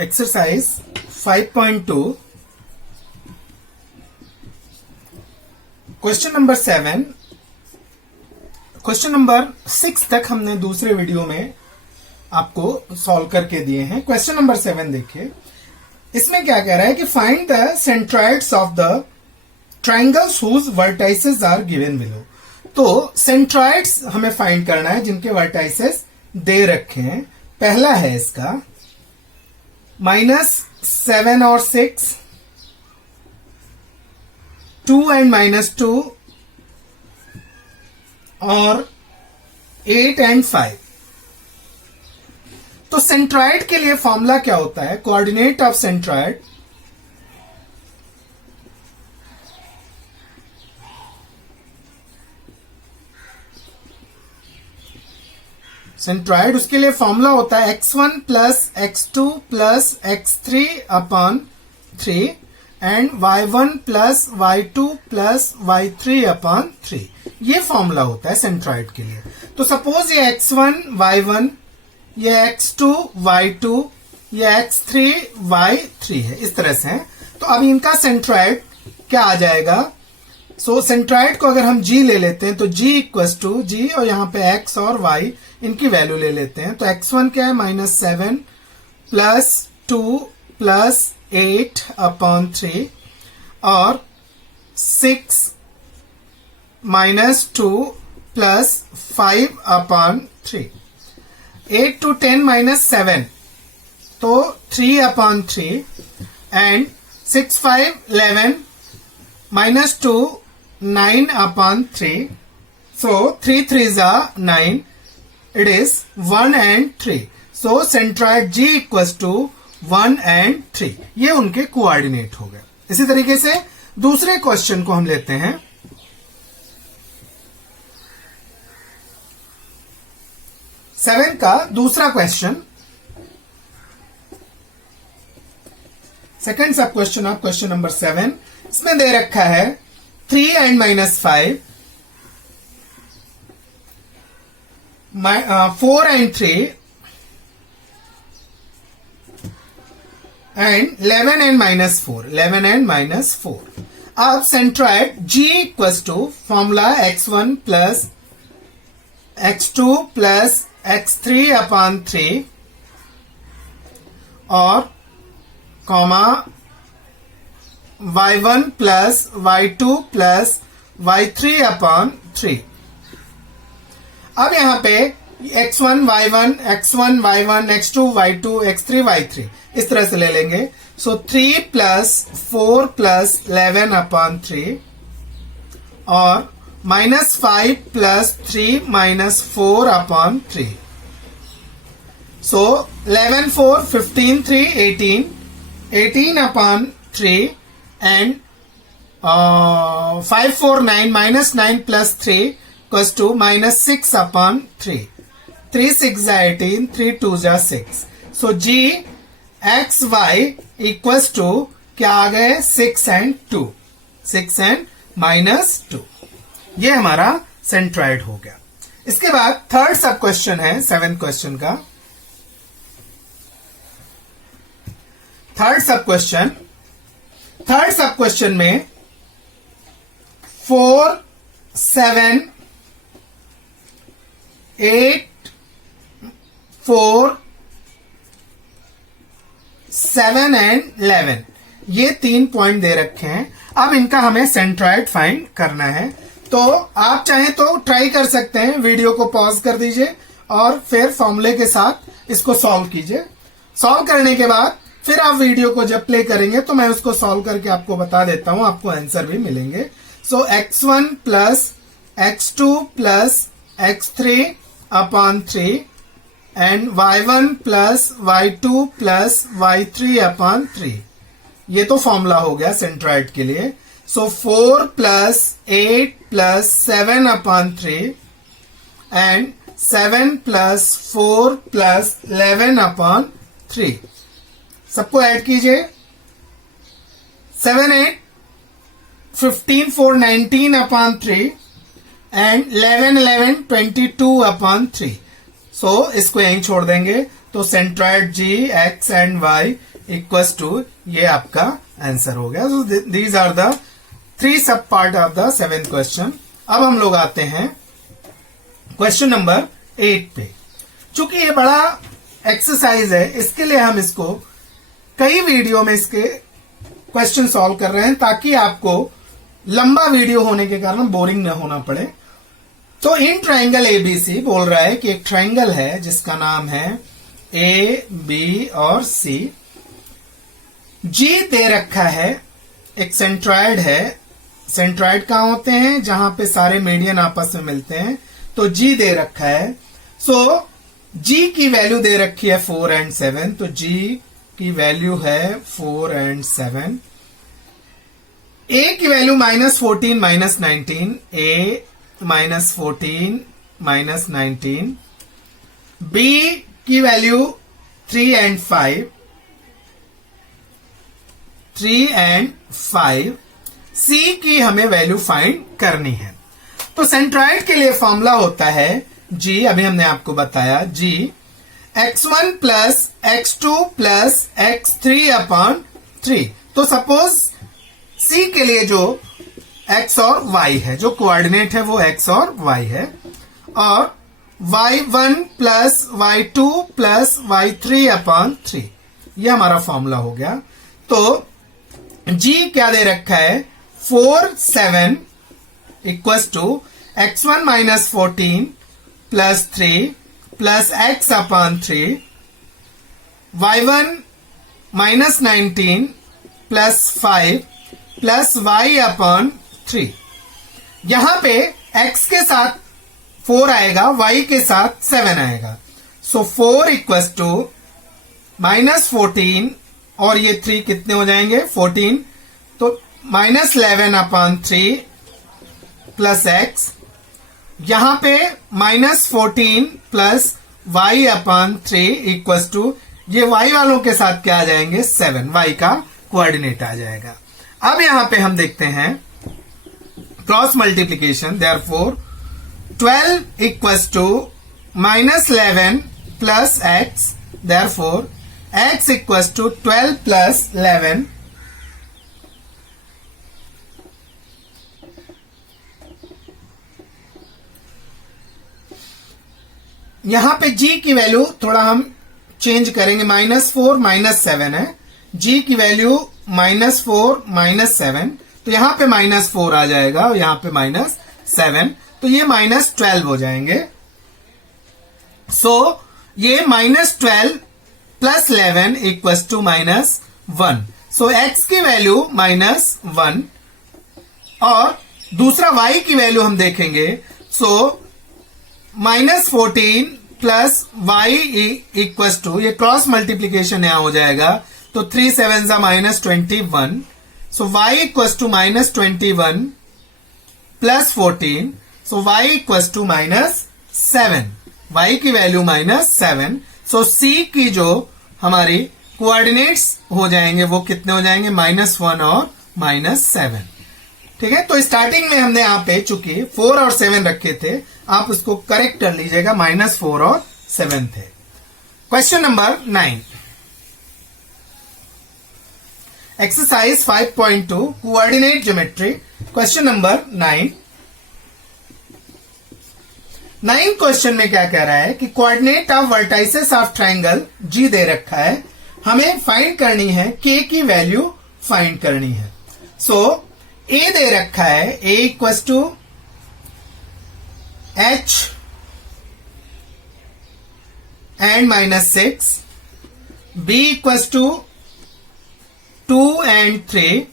Exercise 5.2 question number 7। Question number 6 तक हमने दूसरे वीडियो में आपको सॉल्व करके दिए हैं। क्वेश्चन नंबर 7 देखिए, इसमें क्या कह रहा है कि find the centroids of the triangles whose vertices are given below. तो सेंट्रॉइड्स हमें फाइंड करना है जिनके वर्टाइसेस दे रखे हैं। पहला है इसका -7 और 6, 2 and -2 और 8 and 5। तो सेंट्रॉइड के लिए फॉर्मूला क्या होता है? कोऑर्डिनेट ऑफ सेंट्रॉइड उसके लिए फॉर्मूला होता है x1 plus x2 plus x3 upon 3 and y1 plus y2 plus y3 upon 3। ये फॉर्मूला होता है सेंट्रॉइड के लिए। तो सपोज ये x1 y1, ये x2 y2, ये x3 y3 है, इस तरह से है। तो अब इनका सेंट्रॉइड क्या आ जाएगा? सेंट्रॉइड को अगर हम g ले लेते हैं तो g इक्वल्स टू g और यहां पे x और y इनकी वैल्यू ले लेते हैं। तो x1 क्या है? -7 प्लस 2 प्लस 8 अपॉन 3 और 6 -2 प्लस 5 अपॉन 3। 8 to 10 -7 तो 3 upon 3 and 6 5 11 -2 9 upon 3. So 3 3s are 9. It is 1 and 3. So centroid G equals to 1 and 3. ये उनके कोऑर्डिनेट हो गए। इसी तरीके से दूसरे क्वेश्चन को हम लेते हैं। सेवन का दूसरा क्वेश्चन, सेकंड सब क्वेश्चन ऑफ क्वेश्चन नंबर 7। इसमें दे रखा है 3 and -5, 4 and 3 and 11 and -4, 11 and -4। अब centroid G equals to formula x1 plus x2 plus x3 upon 3 और comma y1 plus y2 plus y3 upon 3। अब यहां पे x1 y1, x1 y1, x2 y2, x3 y3 इस तरह से ले लेंगे। सो 3 प्लस 4 प्लस 11 अपॉन 3 और -5 plus 3 -4 upon 3। So 11 4 15 3 18, 18 upon 3 and 5 4 9 -9 plus 3 equals to -6 upon 3. 3 6 are 18, 3 2 are 6. So G x y equals to क्या आ गए? 6 and 2, 6 and -2। ये हमारा सेंट्रॉइड हो गया। इसके बाद थर्ड सब क्वेश्चन है 7th क्वेश्चन का। थर्ड सब क्वेश्चन में 4 7 8 4 7 एंड 11 ये 3 पॉइंट दे रखे हैं। अब इनका हमें सेंट्रॉइड फाइंड करना है। तो आप चाहें तो ट्राई कर सकते हैं, वीडियो को पॉज कर दीजिए और फिर फॉर्मूले के साथ इसको सॉल्व कीजिए। सॉल्व करने के बाद फिर आप वीडियो को जब प्ले करेंगे तो मैं उसको सॉल्व करके आपको बता देता हूं, आपको आंसर भी मिलेंगे। सो x1 plus x2 plus x3 upon 3 and y1 plus y2 plus y3 upon 3। ये तो फॉर्मूला हो गया सेंट्रॉइड के लिए। सो 4 plus 8 plus 7 upon 3 and 7 plus 4 plus 11 upon 3। सबको ऐड कीजिए। 7 8 15 4 19 अपॉन 3 एंड 11 11 22 अपॉन 3। सो इसको यहीं छोड़ देंगे। तो centroid G X and Y equals to, ये आपका आंसर हो गया। सो दीज आर द 3 सब part of the 7th question. अब हम लोग आते हैं क्वेश्चन नंबर 8 पे। चूंकि ये बड़ा एक्सरसाइज है, इसके लिए हम इसको कई वीडियो में इसके क्वेश्चन सॉल्व कर रहे हैं, ताकि आपको लंबा वीडियो होने के कारण बोरिंग न होना पड़े। तो इन ट्राइंगल एबीसी बोल रहा है कि एक ट्राइंगल है जिसका नाम है ए बी और सी। जी दे रखा है, एक सेंट्रॉइड है। सेंट्रॉइड कहां होते हैं? जहां पे सारे मीडियन आपस में मिलते हैं। तो जी दे रखा है। सो जी की वैल्यू दे रखी है 4 एंड 7। तो जी की वैल्यू है 4 एंड 7। ए की वैल्यू -14 -19, ए -14 -19। बी की वैल्यू 3 एंड 5, 3 एंड 5। सी की हमें वैल्यू फाइंड करनी है। तो सेंट्रॉइड के लिए फॉर्मूला होता है जी, अभी हमने आपको बताया, जी x1 plus x2 plus x3 upon 3। तो सपोज सी के लिए जो x और y है, जो कोऑर्डिनेट है वो x और y है, और y1 plus y2 plus y3 upon 3, ये हमारा फॉर्मूला हो गया। तो g क्या दे रखा है? 4 7 equals to x1 minus 14 plus 3 plus x upon 3, y1 minus 19 plus 5 plus y upon 3। यहां पे x के साथ 4 आएगा, y के साथ 7 आएगा। सो 4 इक्वल्स टू -14 और ये 3 कितने हो जाएंगे? 14। तो -11 अपॉन 3 प्लस x, यहां पे -14 plus y upon 3 equals to, ये y वालों के साथ क्या आ जाएंगे? 7, y का कोऑर्डिनेट आ जाएगा। अब यहां पे हम देखते हैं cross multiplication. Therefore 12 equals to -11 plus x, therefore x equals to 12 plus 11। यहां पे g की वैल्यू थोड़ा हम चेंज करेंगे, -4 -7 है। g की वैल्यू -4 -7, तो यहां पे -4 आ जाएगा और यहां पे -7, तो ये -12 हो जाएंगे। सो ये -12 plus 11 equals to -1। So x की वैल्यू -1, और दूसरा y की वैल्यू हम देखेंगे। So -14 plus y equals to, ये क्रॉस मल्टीप्लीकेशन यहां हो जाएगा, तो 3 7 -21। So y equals to -21 plus 14, so y equals to -7, y की वैल्यू -7। सो c की जो हमारी कोऑर्डिनेट्स हो जाएंगे वो कितने हो जाएंगे? -1 और -7। ठीक है, तो स्टार्टिंग में हमने यहाँ पे चूंकि 4 और 7 रखे थे, आप उसको करेक्ट कर लीजिएगा, -4 और 7 थे। Question number 9, exercise 5.2 coordinate geometry. Question number 9 question में क्या कह रहा है कि coordinate of vertices of triangle G दे रखा है, हमें फाइंड करनी है, के की वैल्यू फाइंड करनी है। सो ए दे रखा है, A equals to h and -6, b equals to 2 and 3,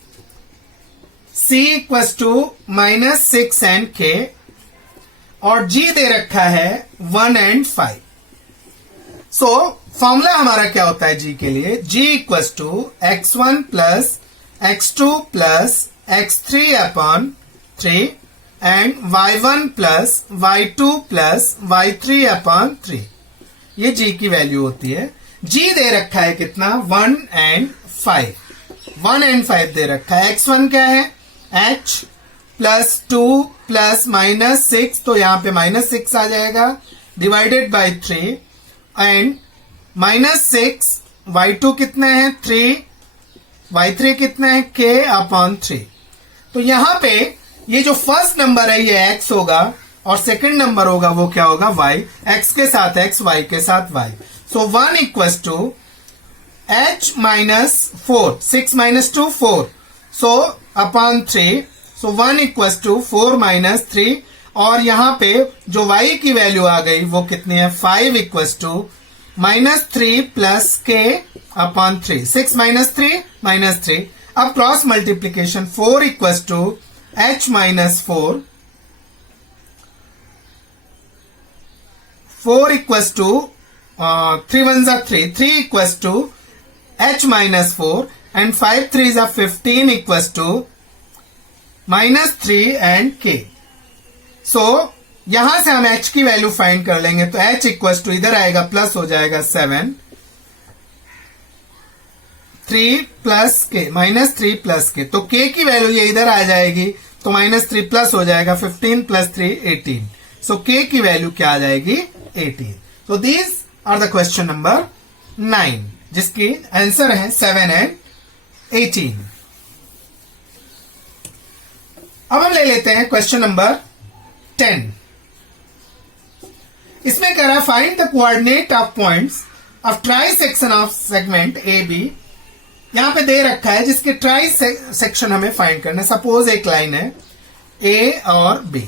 c equals to -6 and k, और g दे रखा है 1 एंड 5। सो फॉर्मूला हमारा क्या होता है g के लिए? g equals to x1 plus x2 plus x3 upon 3 and y1 plus y2 plus y3 upon 3, ये g की वैल्यू होती है। g दे रखा है कितना? 1 एंड 5, 1 एंड 5 दे रखा है। x1 क्या है? h प्लस 2 प्लस -6, तो यहां पे -6 आ जाएगा, डिवाइडेड बाय 3, एंड -6 y2 कितना है 3, y3 कितना है k अपॉन 3। तो यहां पे ये जो फर्स्ट नंबर है ये x होगा और सेकंड नंबर होगा वो क्या होगा y, x के साथ x, y के साथ y। So 1 equals to h minus 4, 6 minus 2 4, so upon 3, so 1 equals to 4 minus 3, और यहां पे जो y की वैल्यू आ गई वो कितनी है 5 equals to -3 plus k upon 3, 6 minus 3 minus 3। अब cross multiplication 4 equals to h minus 4, 4 equals to 3 1 जा 3, 3 equals to h minus 4 and 5 3 जा 15 equals to -3 and k। So यहां से हम h की वैल्यू फाइंड कर लेंगे, तो h इक्वल्स टू इधर आएगा प्लस हो जाएगा 7, 3 प्लस k, -3 प्लस k, तो k की वैल्यू ये इधर आ जाएगी तो -3 प्लस हो जाएगा 15 प्लस 3 18। सो k की वैल्यू क्या आ जाएगी 18। तो these are the question number 9 जिसकी आंसर है 7 एंड 18। अब हम ले लेते हैं क्वेश्चन नंबर 10। इसमें कह रहा है find the coordinate of points of trisection of segment A B. यहां पे दे रखा है जिसके ट्राई सेक्शन हमें फाइंड करना है। सपोज एक लाइन है ए और बी।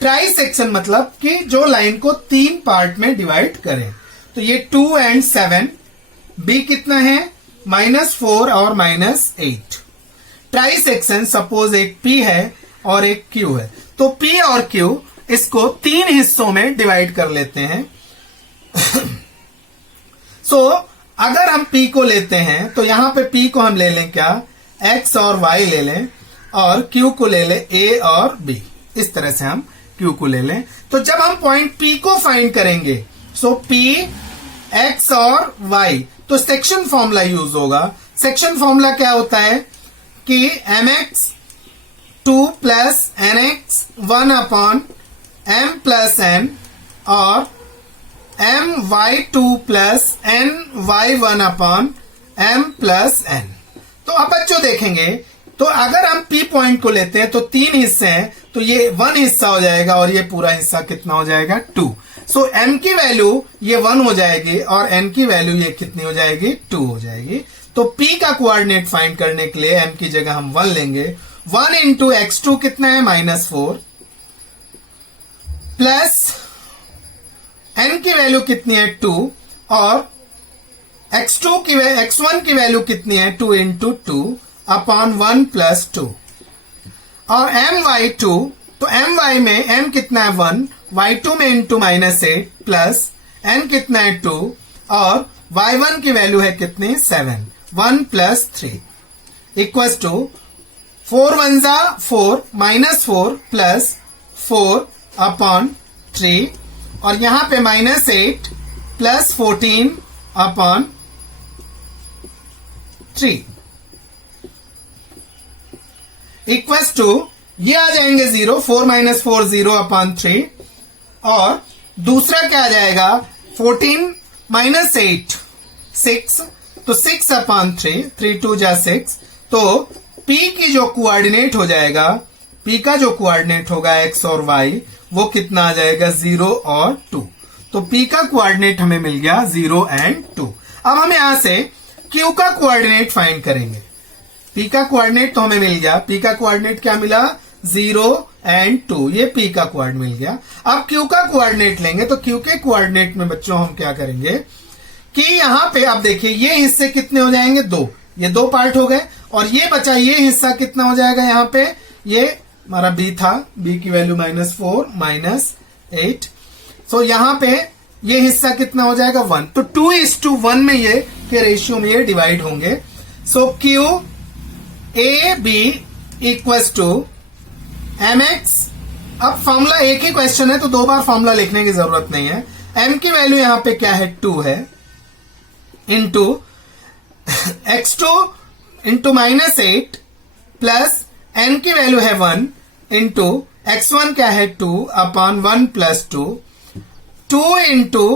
ट्राई सेक्शन मतलब कि जो लाइन को 3 पार्ट में डिवाइड करें। तो ये 2 एंड 7, बी कितना है -4 और -8। ट्राई सेक्शन सपोज एक P है और एक Q है, तो P और Q इसको 3 हिस्सों में डिवाइड कर लेते हैं। सो अगर हम P को लेते हैं तो यहां पे P को हम ले लें क्या X और Y ले लें, और Q को ले लें A और B। इस तरह से हम Q को ले लें। तो जब हम पॉइंट P को फाइंड करेंगे, सो P X और Y, तो सेक्शन फॉर्मूला यूज होगा। सेक्शन फॉर्मूला क्या होता है कि mx 2 plus nx 1 upon m plus n और my2 plus ny1 upon m plus n। तो अब बच्चों देखेंगे, तो अगर हम P पॉइंट को लेते हैं तो 3 हिस्से हैं, तो ये 1 हिस्सा हो जाएगा और ये पूरा हिस्सा कितना हो जाएगा 2। सो m की वैल्यू ये 1 हो जाएगी और n की वैल्यू ये कितनी हो जाएगी 2 हो जाएगी। तो P का कोऑर्डिनेट फाइंड करने के लिए m की जगह हम 1 लेंगे। 1 इंटू x2 कितना है -4, प्लस n की वैल्यू कितनी है 2, और x1 की वैल्यू कितनी है 2 इंटू 2 अपॉन 1 प्लस 2, और my2, तो my में m कितना है 1, y2 में इंटू -8 प्लस n कितना है 2, और y1 की वैल्यू है कितनी 7, 1 प्लस 3 इक्वल्स टू 4 1 जा 4 -4 प्लस 4 अपॉन 3, और यहां पे -8 प्लस 14 अपॉन 3 इक्वल्स टू ये आ जाएंगे 0, 4 - 4 0 अपॉन 3, और दूसरा क्या आ जाएगा 14 -8 6, तो 6 अपॉन 3, 3 2 जा 6। तो P की जो कोऑर्डिनेट हो जाएगा, P का जो कोऑर्डिनेट होगा x और y, वो कितना आ जाएगा 0 और 2। तो P का कोऑर्डिनेट हमें मिल गया 0 एंड 2। अब हम यहां से Q का कोऑर्डिनेट फाइंड करेंगे। P का कोऑर्डिनेट तो हमें मिल गया, P का कोऑर्डिनेट क्या मिला 0 एंड 2, ये P का कोऑर्डिनेट मिल गया। अब Q का कोऑर्डिनेट लेंगे, तो Q के कोऑर्डिनेट में बच्चों हम क्या करेंगे कि यहां पे आप देखिए ये हिस्से कितने हो जाएंगे 2, ये 2 पार्ट हो गए, और ये बचा ये हिस्सा कितना हो जाएगा यहां पे, ये हमारा B था, B की वैल्यू -4 -8। सो यहां पे ये हिस्सा कितना हो जाएगा 1, तो 2:1 में ये के रेशियो में ये डिवाइड होंगे। So Q A B equals to mx। अब फॉर्मूला एक ही क्वेश्चन है तो 2 बार फॉर्मूला लिखने की जरूरत नहीं है। m की वैल्यू यहां पे क्या है 2 है, into x2 into -8 plus n की वैल्यू है 1 इंटू x1 क्या है 2 अपॉन 1 प्लस 2, 2 इंटू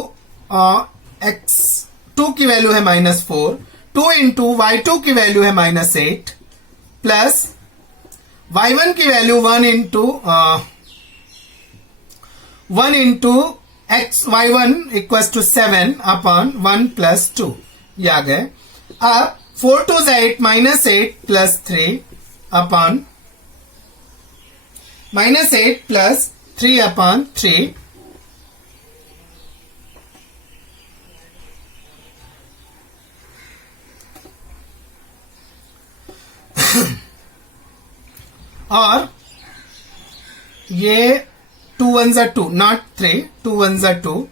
x2 की वैल्यू है -4, 2 इंटू y2 की वैल्यू है -8 प्लस y1 की value 1 into x y1 equal to 7 upon 1 plus 2 ये आ गए। अब 4 2 8 -8 प्लस 3 अपॉन -8 प्लस 3 अपॉन 3 और ये 2 1 2 नॉट 3, 2 1 2,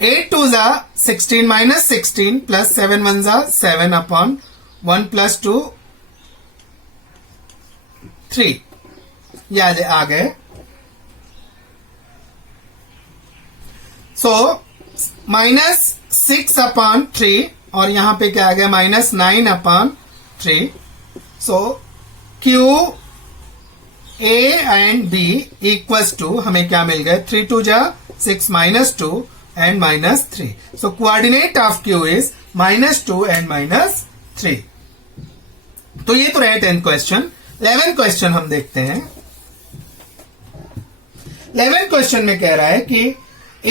8 2 16 -16 प्लस 7 1 7 अपॉन 1 प्लस 2 3 याद आ गए। सो -6 अपॉन 3 और यहां पे क्या आ गया -9 upon 3। So Q A and B equals to हमें क्या मिल गए 3 2 6 -2 and -3। So coordinate of Q is -2 and -3। तो ये तो रहे 10th क्वेश्चन। 11th क्वेश्चन हम देखते हैं। 11th क्वेश्चन में कह रहा है कि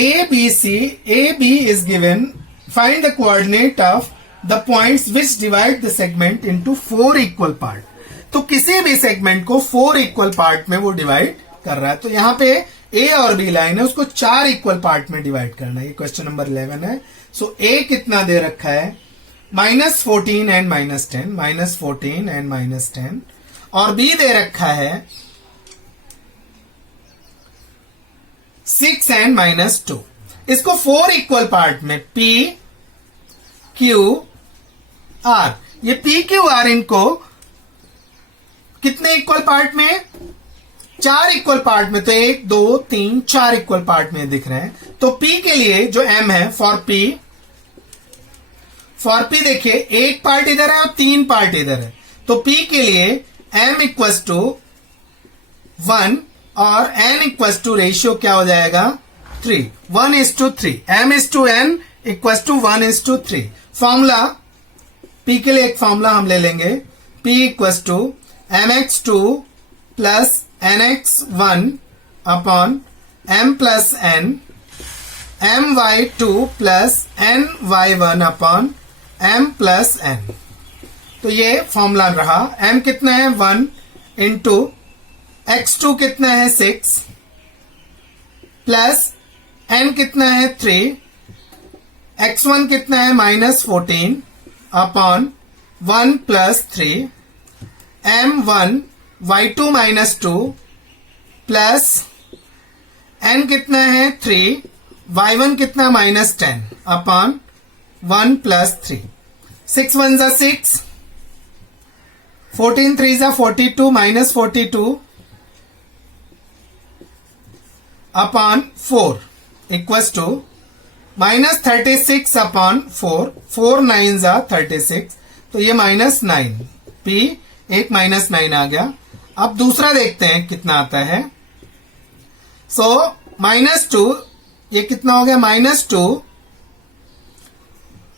AB is given, find the coordinate of the points which divide the segment into 4 equal part। तो किसी भी सेगमेंट को 4 इक्वल पार्ट में वो डिवाइड कर रहा है। तो यहां पे ए और बी लाइन है, उसको 4 इक्वल पार्ट में डिवाइड करना है। ये क्वेश्चन नंबर 11 है। सो ए कितना दे रखा है -14 एंड -10, -14 एंड -10, और बी दे रखा है 6 एंड -2। इसको 4 इक्वल पार्ट में P Q R, ये P Q R इनको कितने इक्वल पार्ट में 4 इक्वल पार्ट में। तो 1 2 3 4 इक्वल पार्ट में दिख रहे हैं। तो P के लिए जो M है फॉर P देखिए एक पार्ट इधर है और 3 पार्ट इधर है। तो P के लिए M इक्वल्स टू 1 और N इक्वल्स टू रेशियो क्या हो जाएगा 3, 1:3। M is to N equals to 1:3। Formula P के लिए एक फॉर्मूला हम ले लेंगे, P equals to mx2 plus nx1 upon m plus n, my2 plus ny1 upon m plus n। तो ये फॉर्मूला रहा। m कितना है 1 इंटू x2 कितना है 6 प्लस n कितना है 3, x1 कितना है -14 upon 1 plus 3, m1 y2 -2 plus n कितना है 3, y1 कितना -10 upon 1 plus 3। 6 1 6, 14 3 42 -42 upon 4 equals to -36 upon 4, 4 9 36। तो ये -9, P एक -9 आ गया। अब दूसरा देखते हैं कितना आता है। सो -2, ये कितना हो गया -2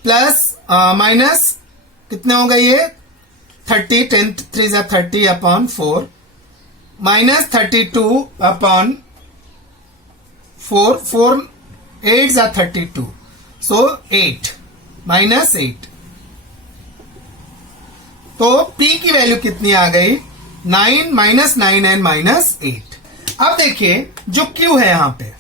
प्लस माइनस कितने हो गए ये 30, 10 3 30 अपॉन 4 -32 अपॉन 4, 4 8 32। सो 8 -8। तो P की वैल्यू कितनी आ गई 9 -9 एंड -8। अब देखिए जो Q है यहां पे,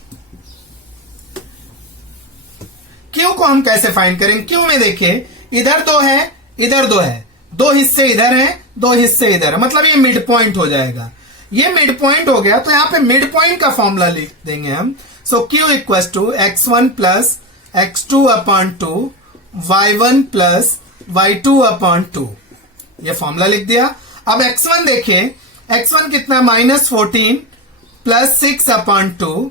Q को हम कैसे फाइंड करेंगे। Q में देखिए इधर 2 है, इधर 2 है, 2 हिस्से इधर हैं, 2 हिस्से इधर है, मतलब ये मिड पॉइंट हो जाएगा। ये मिड पॉइंट हो गया तो यहां पे मिड पॉइंट का फॉर्मूला लिख देंगे हम। So Q equal to x1 plus x2 upon 2 y1 plus y2 upon 2। ये फॉर्मूला लिख दिया। अब x1 देखिए, x1 कितना -14 प्लस 6 अपॉन 2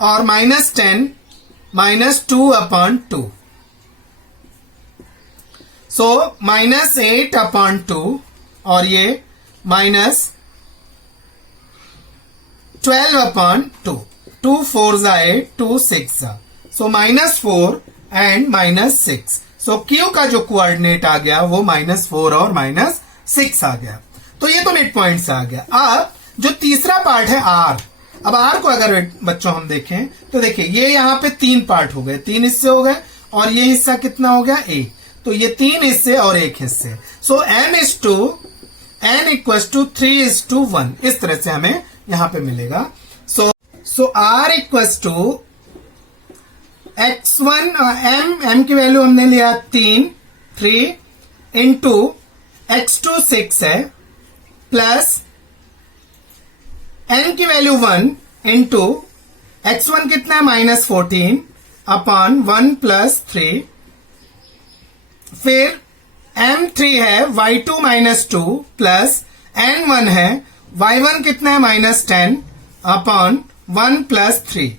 और -10 -2 अपॉन 2। सो -8 अपॉन 2 और ये -12 upon 2। 2 4 8, 2 6। So -4 and -6। So Q का जो कोऑर्डिनेट आ गया वो -4 और -6 आ गया। तो ये तो मिड पॉइंट से आ गया। अब जो तीसरा पार्ट है R, अब R को अगर बच्चों हम देखें तो देखिए ये यहाँ पे 3 पार्ट हो गए, 3 हिस्से हो गए, और ये हिस्सा कितना हो गया 1। तो ये 3 हिस्से और 1 हिस्से। सो n = 3:1 इस तरह से हमें यहां पे मिलेगा। सो R = x1 m की वैल्यू हमने लिया 3 इंटू x2 6 है, प्लस n की वैल्यू 1 इंटू x1 कितना है -14 अपॉन 1 + 3, फिर m3 है y2 -2 प्लस n1 है y1 कितना है -10 अपॉन 1 + 3।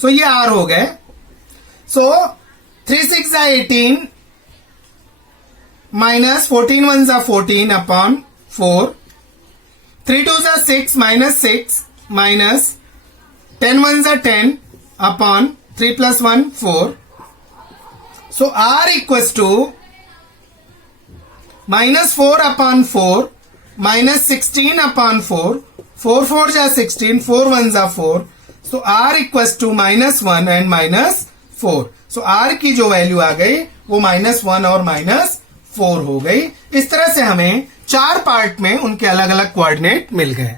सो ये R हो गए। सो 3 6 18 -14 1 14 upon 4, 3 2 6 -6 minus 10 1 10 upon 3 + 1 4। So R = -4 upon 4 -16 upon 4, 4 4 16, 4 1 4। So R = -1 and -4। So R की जो वैल्यू आ गई वो -1 और -4 हो गई। इस तरह से हमें 4 पार्ट में उनके अलग अलग कोऑर्डिनेट मिल गए।